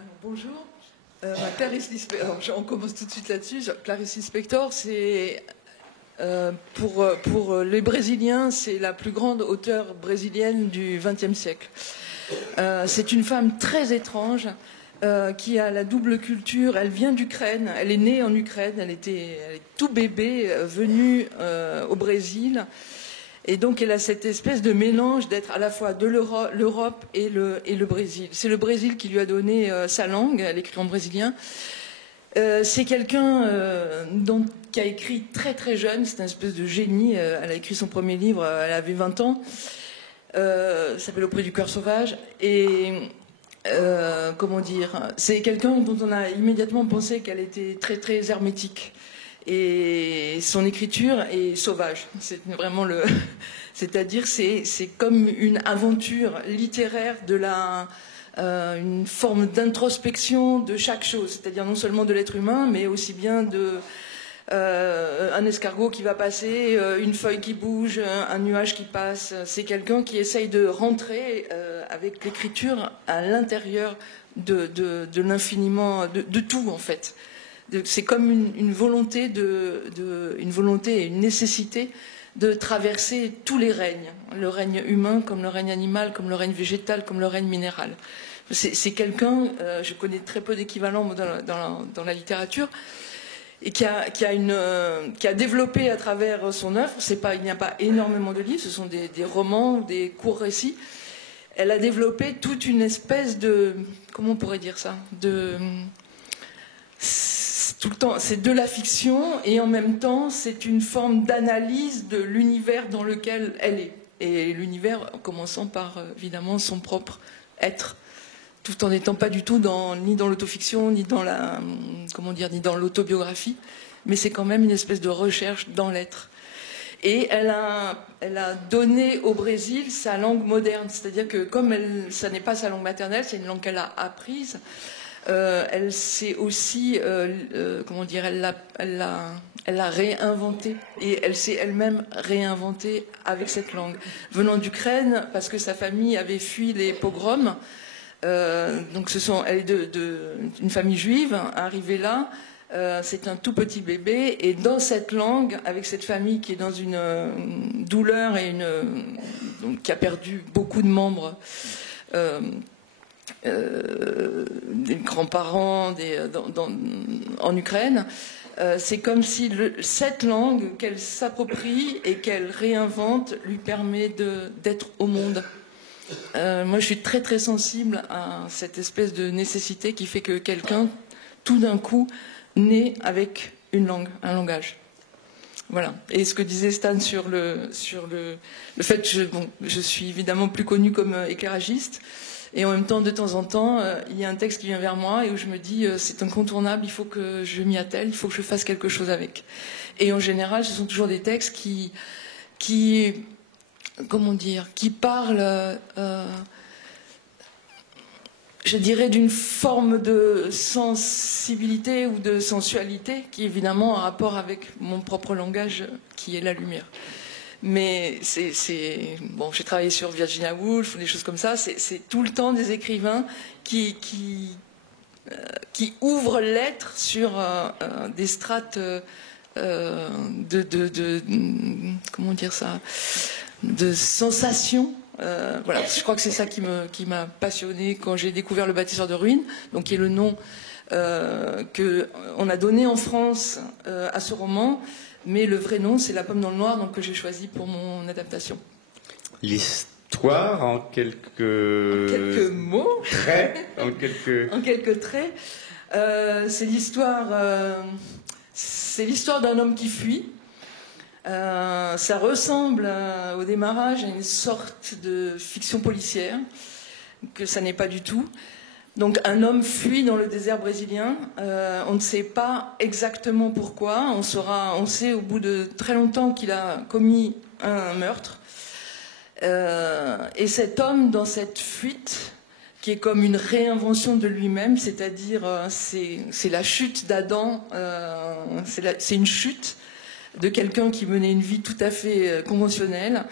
Alors, bonjour. Clarice Lispector, on commence tout de suite là-dessus. Clarice Lispector, c'est pour les Brésiliens, c'est la plus grande auteure brésilienne du XXe siècle. C'est une femme très étrange qui a la double culture. Elle vient d'Ukraine, elle est née en Ukraine, elle est tout bébé, venue au Brésil. Et donc elle a cette espèce de mélange d'être à la fois de l'Europe et le Brésil. C'est le Brésil qui lui a donné sa langue, elle écrit en brésilien. C'est quelqu'un qui a écrit très très jeune, c'est un espèce de génie. Elle a écrit son premier livre, elle avait 20 ans. Ça s'appelle Au prix du cœur sauvage. Et comment dire, c'est quelqu'un dont on a immédiatement pensé qu'elle était très très hermétique. Et son écriture est sauvage. C'est vraiment c'est-à-dire c'est comme une aventure littéraire une forme d'introspection de chaque chose. C'est-à-dire non seulement de l'être humain, mais aussi bien un escargot qui va passer, une feuille qui bouge, un nuage qui passe. C'est quelqu'un qui essaye de rentrer avec l'écriture à l'intérieur de l'infiniment, de tout en fait. C'est comme une volonté et une nécessité de traverser tous les règnes, le règne humain comme le règne animal, comme le règne végétal, comme le règne minéral. C'est quelqu'un, je connais très peu d'équivalents dans la littérature, et qui a développé à travers son œuvre. Il n'y a pas énormément de livres, ce sont des romans, des courts récits. Elle a développé toute une espèce de, comment on pourrait dire ça, tout le temps, c'est de la fiction et en même temps, c'est une forme d'analyse de l'univers dans lequel elle est. Et l'univers en commençant par, évidemment, son propre être, tout en n'étant pas du tout ni dans l'autofiction, ni dans ni dans l'autobiographie, mais c'est quand même une espèce de recherche dans l'être. Et elle a donné au Brésil sa langue moderne, c'est-à-dire que comme ça n'est pas sa langue maternelle, c'est une langue qu'elle a apprise. Elle s'est aussi, elle l'a réinventée et elle s'est elle-même réinventée avec cette langue. Venant d'Ukraine, parce que sa famille avait fui les pogroms, donc elle est d'une famille juive, arrivée là, c'est un tout petit bébé, et dans cette langue, avec cette famille qui est dans une douleur et donc, qui a perdu beaucoup de membres, des grands-parents en Ukraine, c'est comme si cette langue qu'elle s'approprie et qu'elle réinvente lui permet d'être au monde. Moi je suis très très sensible à cette espèce de nécessité qui fait que quelqu'un tout d'un coup naît avec une langue, un langage. Voilà. Et ce que disait Stan sur le fait que je suis évidemment plus connue comme éclairagiste. Et en même temps, de temps en temps, il y a un texte qui vient vers moi et où je me dis c'est incontournable, il faut que je m'y attelle, il faut que je fasse quelque chose avec. Et en général, ce sont toujours des textes qui parlent, je dirais, d'une forme de sensibilité ou de sensualité qui évidemment a un rapport avec mon propre langage qui est la lumière. Mais j'ai travaillé sur Virginia Woolf ou des choses comme ça. C'est tout le temps des écrivains qui ouvrent l'être sur des strates comment dire ça, de sensations. Voilà, je crois que c'est ça qui m'a passionnée quand j'ai découvert Le Bâtisseur de ruines, donc qui est le nom qu'on a donné en France à ce roman. Mais le vrai nom, c'est La pomme dans le noir, donc que j'ai choisi pour mon adaptation. L'histoire, en quelques mots, traits, en quelques traits, c'est l'histoire d'un homme qui fuit. Ça ressemble au démarrage à une sorte de fiction policière, que ça n'est pas du tout. Donc un homme fuit dans le désert brésilien, on ne sait pas exactement pourquoi, on sait au bout de très longtemps qu'il a commis un meurtre. Et cet homme, dans cette fuite, qui est comme une réinvention de lui-même, c'est-à-dire c'est la chute d'Adam, c'est une chute de quelqu'un qui menait une vie tout à fait conventionnelle,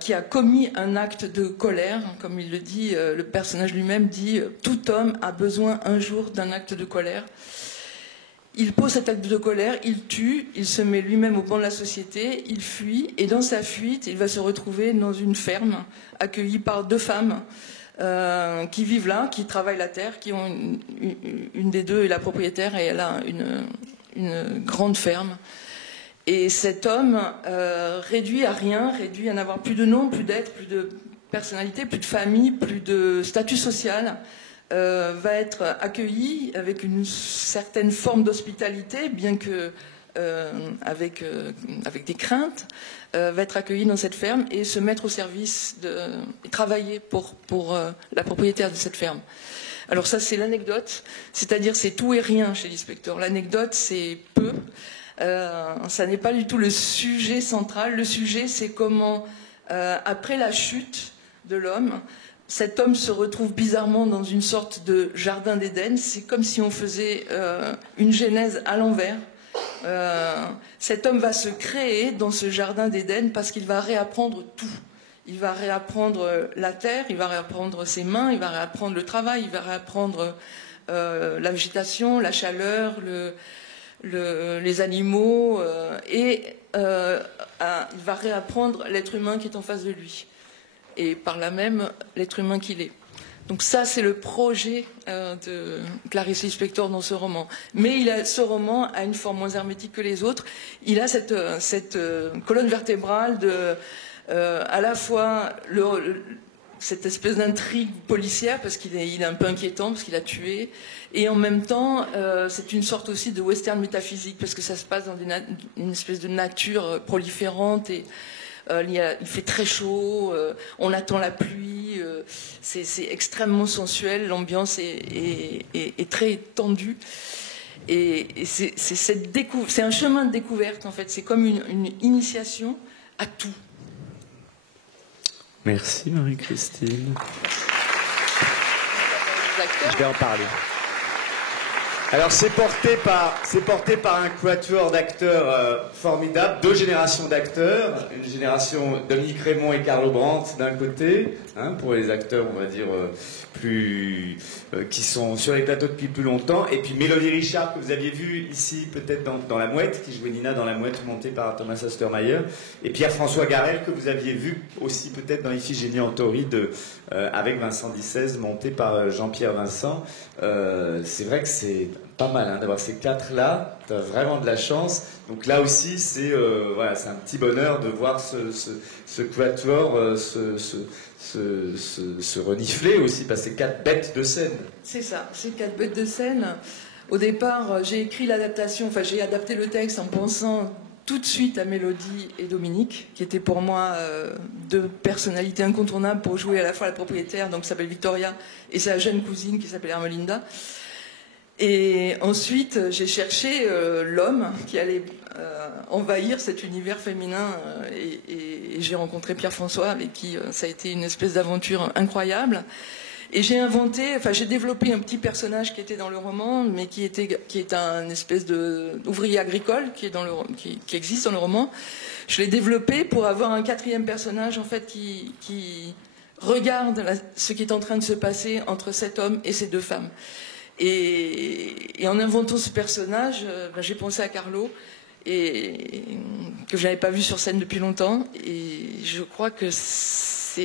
qui a commis un acte de colère, comme il le dit, le personnage lui-même dit « Tout homme a besoin un jour d'un acte de colère ». Il pose cet acte de colère, il tue, il se met lui-même au banc de la société, il fuit, et dans sa fuite, il va se retrouver dans une ferme, accueilli par 2 femmes qui vivent là, qui travaillent la terre, qui ont une des 2 est la propriétaire, et elle a une grande ferme. Et cet homme, réduit à rien, réduit à n'avoir plus de nom, plus d'être, plus de personnalité, plus de famille, plus de statut social, va être accueilli avec une certaine forme d'hospitalité, bien que avec des craintes, va être accueilli dans cette ferme et se mettre au service et travailler pour la propriétaire de cette ferme. Alors ça, c'est l'anecdote, c'est-à-dire c'est tout et rien chez l'inspecteur. L'anecdote, c'est peu. Ça n'est pas du tout le sujet central. Le sujet, c'est comment, après la chute de l'homme, cet homme se retrouve bizarrement dans une sorte de jardin d'Éden. C'est comme si on faisait une genèse à l'envers. Cet homme va se créer dans ce jardin d'Éden parce qu'il va réapprendre tout. Il va réapprendre la terre, il va réapprendre ses mains, il va réapprendre le travail, il va réapprendre la végétation, la chaleur, les animaux, et il va réapprendre l'être humain qui est en face de lui. Et par là même, l'être humain qu'il est. Donc ça, c'est le projet de Clarice Lispector dans ce roman. Mais ce roman a une forme moins hermétique que les autres. Il a cette colonne vertébrale à la fois cette espèce d'intrigue policière, parce qu'il est un peu inquiétant, parce qu'il a tué, et en même temps, c'est une sorte aussi de western métaphysique, parce que ça se passe dans une espèce de nature proliférante, et il fait très chaud, on attend la pluie, c'est extrêmement sensuel, l'ambiance est très tendue. Et c'est un chemin de découverte, en fait. C'est comme une initiation à tout. Merci Marie-Christine. Je vais en parler. Alors c'est porté par un quatuor d'acteurs formidables, 2 générations d'acteurs, une génération Dominique Raymond et Carlo Brandt d'un côté, pour les acteurs on va dire qui sont sur les plateaux depuis plus longtemps, et puis Mélodie Richard que vous aviez vu ici peut-être dans La Mouette, qui jouait Nina dans La Mouette montée par Thomas Ostermayer, et Pierre-François Garel que vous aviez vu aussi peut-être dans Iphigénie en Tauride avec Vincent Dissèze monté par Jean-Pierre Vincent. C'est vrai que c'est pas mal d'avoir ces 4-là, tu as vraiment de la chance. Donc là aussi, c'est un petit bonheur de voir ce quatuor se renifler aussi, parce que c'est 4 bêtes de scène. C'est ça, c'est 4 bêtes de scène. Au départ, j'ai écrit l'adaptation, j'ai adapté le texte en pensant tout de suite à Mélodie et Dominique, qui étaient pour moi 2 personnalités incontournables pour jouer à la fois la propriétaire, donc qui s'appelle Victoria, et sa jeune cousine qui s'appelle Hermelinda. Et ensuite, j'ai cherché l'homme qui allait envahir cet univers féminin, et j'ai rencontré Pierre-François, avec qui ça a été une espèce d'aventure incroyable. Et j'ai développé un petit personnage qui était dans le roman, mais qui est un espèce d'ouvrier agricole qui existe dans le roman. Je l'ai développé pour avoir un 4e personnage, en fait, qui regarde ce qui est en train de se passer entre cet homme et ces 2 femmes. Et en inventant ce personnage, j'ai pensé à Carlo, et que je n'avais pas vu sur scène depuis longtemps. Et je crois que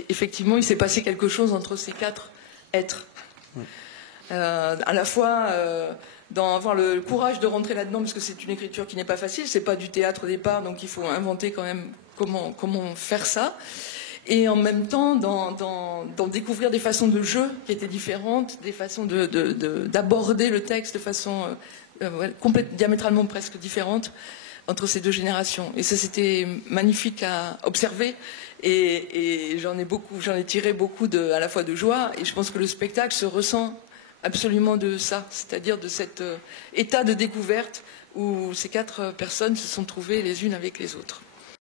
effectivement, il s'est passé quelque chose entre ces 4 êtres. À la fois avoir le courage de rentrer là-dedans, parce que c'est une écriture qui n'est pas facile, c'est pas du théâtre au départ, donc il faut inventer quand même comment faire ça. Et en même temps, d'en découvrir des façons de jeu qui étaient différentes, des façons d'aborder le texte de façon diamétralement presque différente entre ces 2 générations. Et ça, c'était magnifique à observer. Et j'en ai tiré beaucoup à la fois de joie. Et je pense que le spectacle se ressent absolument de ça, c'est-à-dire de cet état de découverte où ces 4 personnes se sont trouvées les unes avec les autres.